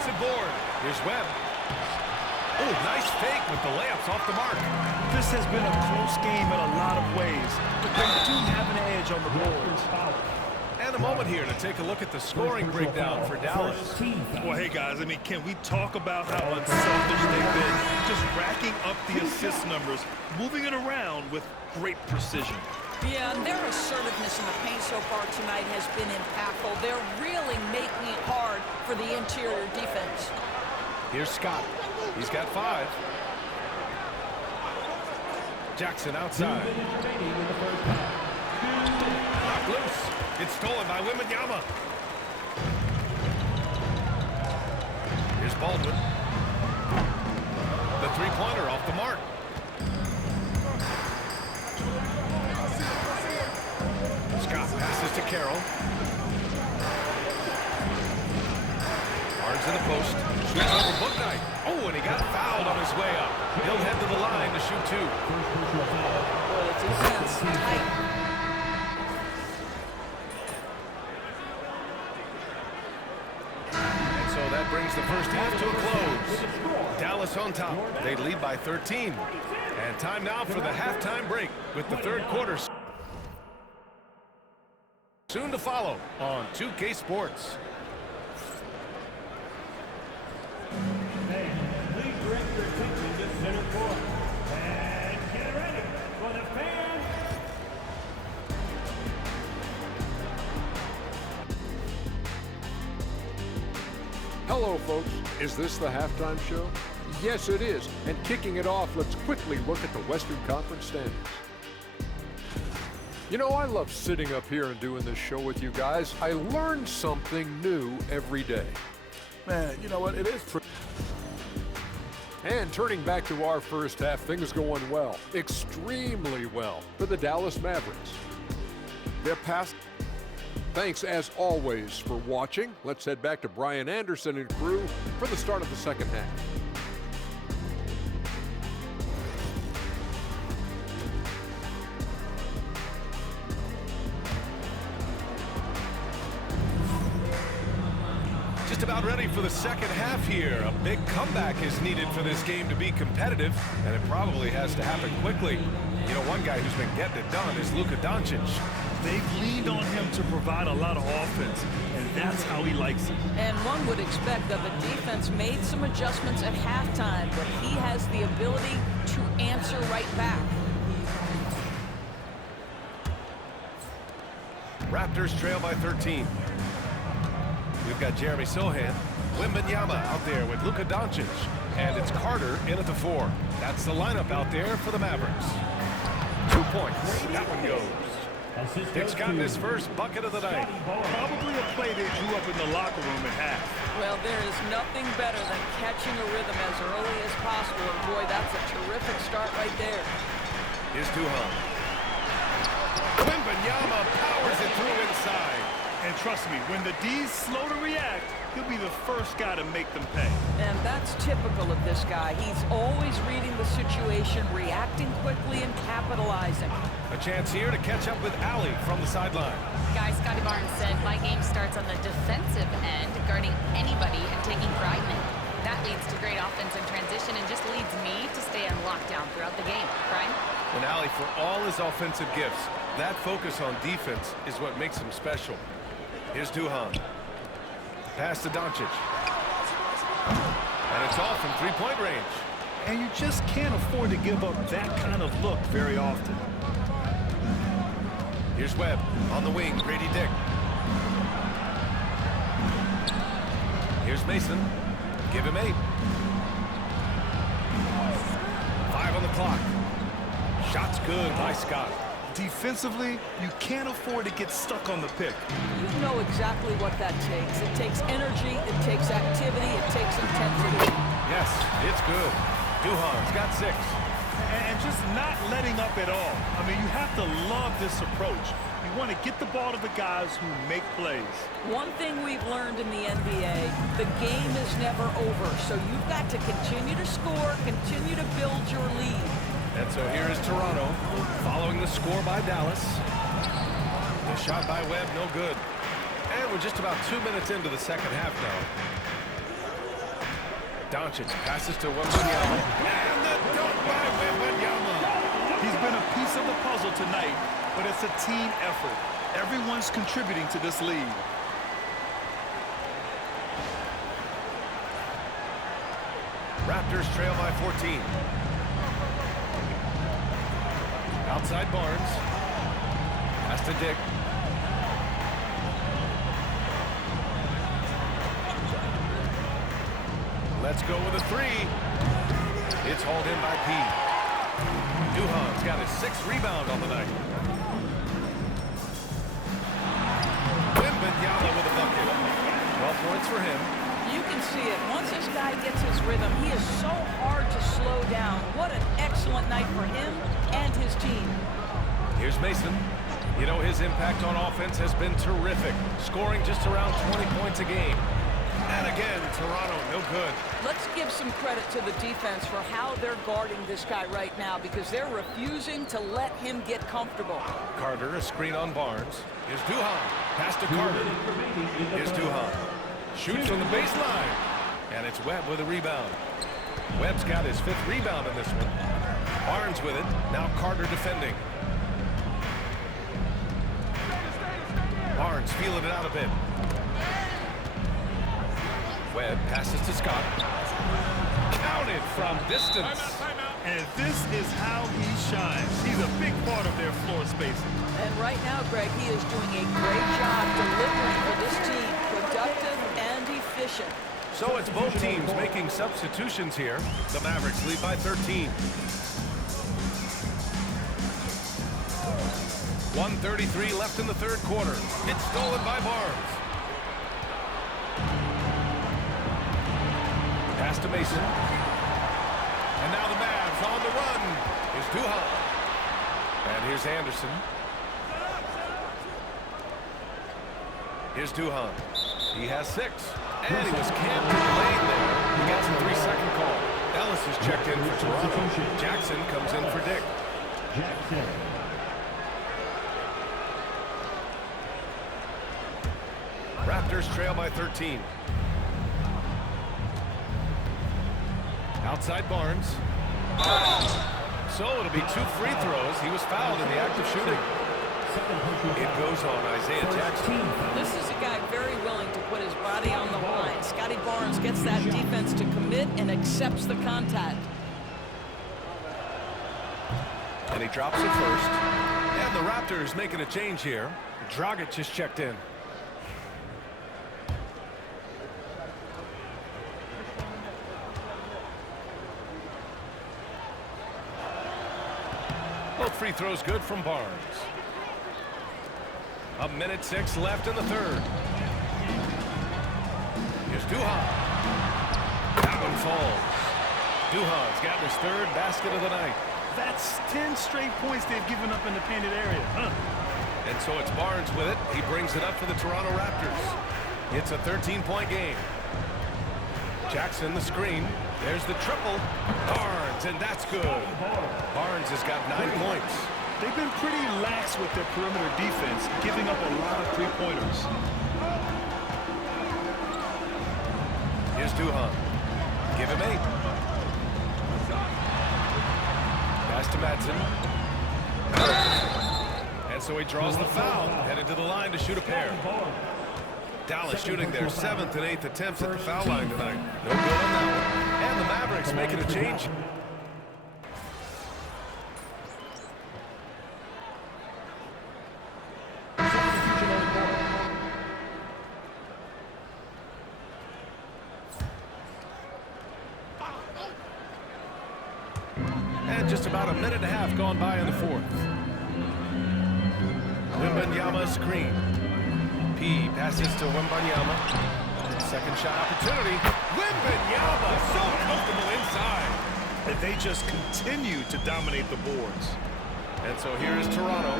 gets it board. Here's Webb. Oh, nice fake with the layups off the mark. This has been a close game in a lot of ways, but they do have an edge on the boards. And a moment here to take a look at the scoring breakdown for Dallas. Well, hey, guys, I mean, can we talk about how unselfish they've been? Just racking up the assist numbers, moving it around with great precision. Yeah, and their assertiveness in the paint so far tonight has been impactful. They're really making it hard for the interior defense. Here's Scott. He's got 5. Jackson outside. Knocked loose. It's stolen by Wembanyama. Here's Baldwin. The three-pointer off the mark. Scott passes to Carroll. Barnes in the post. Switch over Booknight. Oh, and he got fouled on his way up. He'll head to the line to shoot 2. Well, it's intense, tight. And so that brings the first half to a close. Dallas on top. They lead by 13. And time now for the halftime break with the third quarter soon to follow on 2K Sports. Please direct your attention to center court. And get ready for the fans. Hello, folks. Is this the halftime show? Yes, it is. And kicking it off, let's quickly look at the Western Conference standings. You know, I love sitting up here and doing this show with you guys. I learn something new every day. Man, you know what? It is And turning back to our first half, things going well, extremely well, for the Dallas Mavericks. their pass. Thanks, as always, for watching. Let's head back to Brian Anderson and crew for the start of the second half. Just about ready for the second half here. A big comeback is needed for this game to be competitive, and it probably has to happen quickly. You know, one guy who's been getting it done is Luka Doncic. They've leaned on him to provide a lot of offense, and that's how he likes it. And one would expect that the defense made some adjustments at halftime, but he has the ability to answer right back. Raptors trail by 13. We've got Jeremy Sohan, Wembanyama out there with Luka Doncic, and it's Carter in at the 4. That's the lineup out there for the Mavericks. 2 points. That one goes. Dick's gotten his first bucket of the night. Probably a play they drew up in the locker room at half. Well, there is nothing better than catching a rhythm as early as possible. And boy, that's a terrific start right there. Here's Duhan. Wembanyama powers it through inside. And trust me, when the D's slow to react, he'll be the first guy to make them pay. And that's typical of this guy. He's always reading the situation, reacting quickly, and capitalizing. A chance here to catch up with Allie from the sideline. Guys, Scotty Barnes said, my game starts on the defensive end, guarding anybody and taking pride in it. That leads to great offense in transition and just leads me to stay on lockdown throughout the game. Brian? And Allie, for all his offensive gifts, that focus on defense is what makes him special. Here's Duhan. Pass to Doncic. And it's off from three-point range. And you just can't afford to give up that kind of look very often. Here's Webb on the wing, Grady Dick. Here's Mason. Give him 8. 5 on the clock. Shot's good by Scott. Defensively, you can't afford to get stuck on the pick. You know exactly what that takes. It takes energy, it takes activity, it takes intensity. Yes, it's good. Duhan's got 6. And just not letting up at all. I mean, you have to love this approach. You want to get the ball to the guys who make plays. One thing we've learned in the NBA, the game is never over. So you've got to continue to score, continue to build your lead. And so here is Toronto, following the score by Dallas. The shot by Webb, no good. And we're just about 2 minutes into the second half now. Doncic passes to Wembanyama. And the dunk by Wembanyama. He's been a piece of the puzzle tonight, but it's a team effort. Everyone's contributing to this lead. Raptors trail by 14. Outside Barnes. Pass to Dick. Let's go with a three. It's hauled in by P. Duhan's got his 6th rebound on the night. Wembanyama with a bucket. 12 points for him. You can see it. Once this guy gets his rhythm, he is so hard to slow down. What an excellent night for him and his team. Here's Mason. You know, his impact on offense has been terrific, scoring just around 20 points a game. And again, Toronto, no good. Let's give some credit to the defense for how they're guarding this guy right now because they're refusing to let him get comfortable. Carter, a screen on Barnes. Here's Duhan. Pass to Carter. Here's Duhan. Shoots from the baseline. And it's Webb with a rebound. Webb's got his 5th rebound in this one. Barnes with it. Now Carter defending. Barnes feeling it out a bit. Webb passes to Scott. Counted from distance. And this is how he shines. He's a big part of their floor spacing. And right now, Greg, he is doing a great job delivering for this team. Productive and efficient. So it's both teams making substitutions here. The Mavericks lead by 13. 1:33 left in the 3rd quarter. It's stolen by Barnes. Pass to Mason. And now the Mavs on the run. Here's Duhan. And here's Anderson. Here's Duhan. He has 6. And he was camped in the lane there. He gets a 3-second call. Ellis is checked in for Toronto. Jackson comes in for Dick. Raptors trail by 13. Outside Barnes. So it'll be 2 free throws. He was fouled in the act of shooting. It goes on Isaiah Jackson. This is a guy very willing to put his body on the line. Scotty Barnes gets that defense to commit and accepts the contact. And he drops it first. And the Raptors making a change here. Dragic just checked in. Both free throws good from Barnes. 1:06 left in the 3rd. Here's Duhan. That one falls. Duhan's got his 3rd basket of the night. That's 10 straight points they've given up in the painted area. And so it's Barnes with it. He brings it up for the Toronto Raptors. It's a 13-point game. Jackson the screen. There's the triple. Barnes, and that's good. Barnes has got 9 points. They've been pretty lax with their perimeter defense, giving up a lot of three-pointers. Here's Duhan. Give him 8. Pass to Madsen. And so he draws the foul, headed to the line to shoot a pair. Dallas shooting their 7th and 8th attempts at the foul line tonight. No good on that one. And the Mavericks making a change. And just about a minute and a half gone by in the 4th. Wembanyama screen. P passes to Wembanyama. 2nd shot opportunity. Wembanyama so comfortable inside. And they just continue to dominate the boards. And so here is Toronto.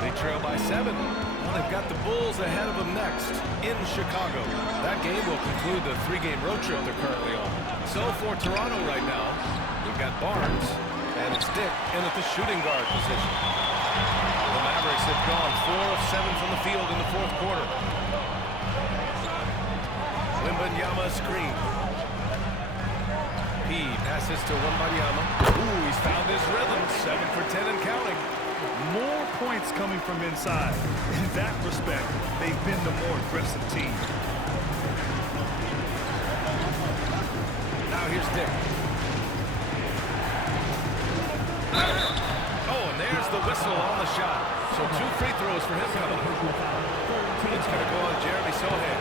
They trail by 7. Well, they've got the Bulls ahead of them next in Chicago. That game will conclude the 3-game road trip they're currently on. So for Toronto right now, we've got Barnes and it's Dick in at the shooting guard position. The Mavericks have gone 4 of 7 from the field in the 4th quarter. Wembanyama screen. He passes to Wembanyama. Ooh, he's found his rhythm. 7 for 10 and counting. More points coming from inside. In that respect, they've been the more aggressive team. Now here's Dick. Oh, and there's the whistle on the shot. So 2 free throws for him coming. It's going to go on Jeremy Sohan.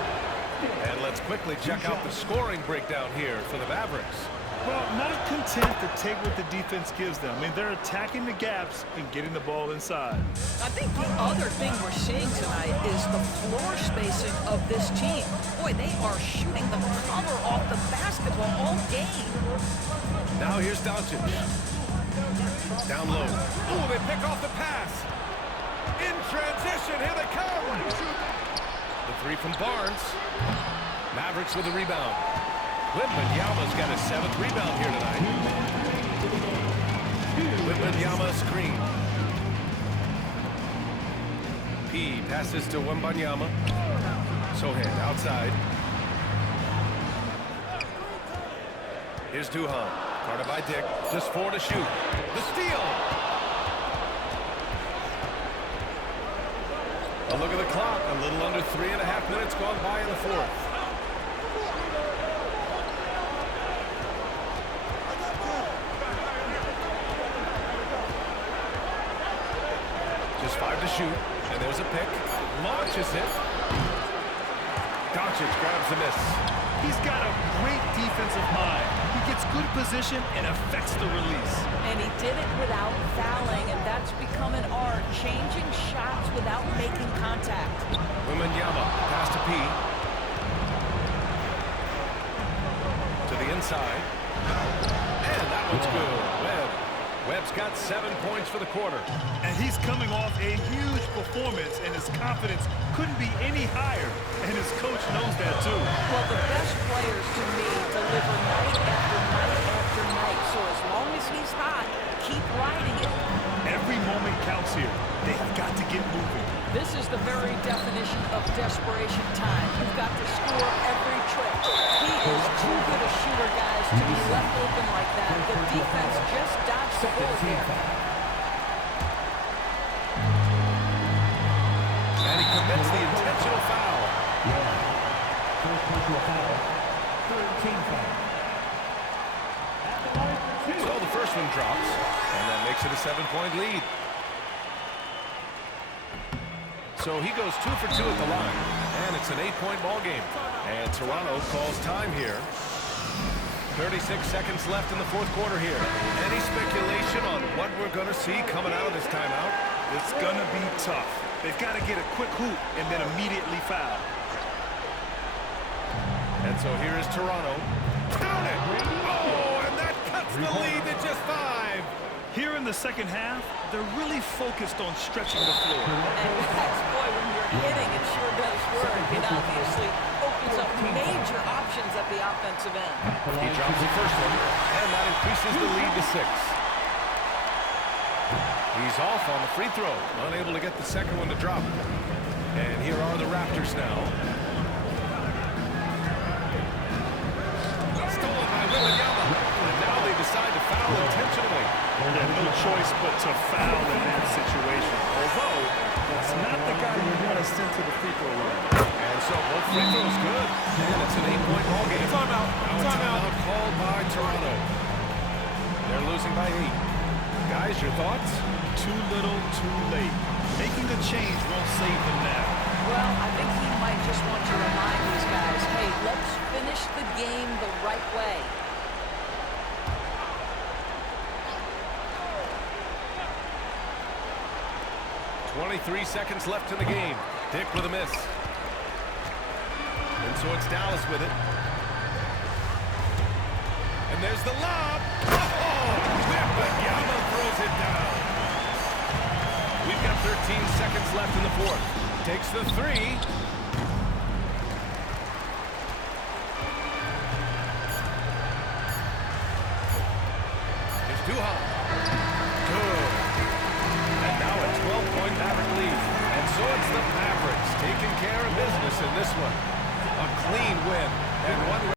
And let's quickly check out the scoring breakdown here for the Mavericks. Well, not content to take what the defense gives them. I mean, they're attacking the gaps and getting the ball inside. I think the other thing we're seeing tonight is the floor spacing of this team. Boy, they are shooting the cover off the basketball all game. Now here's Doncic. Down low. Ooh, they pick off the pass. In transition, here they come. The 3 from Barnes. Mavericks with the rebound. Wembanyama's got his 7th rebound here tonight. Wembanyama screen. P passes to Wembanyama. Sohan outside. Here's Duhan. Guarded by Dick. Just 4 to shoot. The steal. A look at the clock. A little under 3.5 minutes gone by in the 4th. Just 5 to shoot. And there's a pick. Launches it. Doncic grabs the miss. He's got a great defensive mind. He gets good position and affects the release. And he did it without fouling, and that's become an art, changing shots without making contact. Wembanyama, pass to P. To the inside. And that one's good. Webb's got 7 points for the quarter. And he's coming off a huge performance, and his confidence couldn't be any higher. And his coach knows that, too. Well, the best players, to me, deliver night after night after night. So as long as he's hot, keep riding it. Every moment counts here. They have got to get moving. This is the very definition of desperation time. You've got to score every trick. He is too good a shooter, guys, to be left open like that. The defense just dodged the bullet here. And he commits the intentional foul. First personal foul. Third team foul. At the line for 2. So the first one drops, and that makes it a 7-point lead. So he goes 2 for 2 at the line, and it's an 8-point ball game. And Toronto calls time here. 36 seconds left in the 4th quarter here. Any speculation on what we're going to see coming out of this timeout? It's going to be tough. They've got to get a quick hoop and then immediately foul. And so here is Toronto. Count it! Oh, and that cuts the lead to just 5. Here in the second half, they're really focused on stretching the floor. And that's, boy, when you're hitting, it sure does work. It obviously opens up major options at the offensive end. He drops the first one, and that increases the lead to 6. He's off on the free throw, unable to get the second one to drop. And here are the Raptors now. Stolen by Wembanyama, and now they decide to foul intentionally. They have no choice but to foul in that situation. Although, that's not the guy you want to send to the free throw line. And so both free throws good. And it's an 8-point ball game. Timeout. Now a timeout called by Toronto. They're losing by 8. Guys, your thoughts? Too little, too late. Making a change won't save them now. Well, I think he might just want to remind these guys, hey, let's finish the game the right way. .23 seconds left in the game. Dick with a miss. And so it's Dallas with it. And there's the lob. Oh! Wembanyama throws it down. We've got 13 seconds left in the 4th. Takes the 3. Here's Duhan. Good. And now a 12-point Maverick lead. And so it's the Mavericks taking care of business in this one. A clean win and one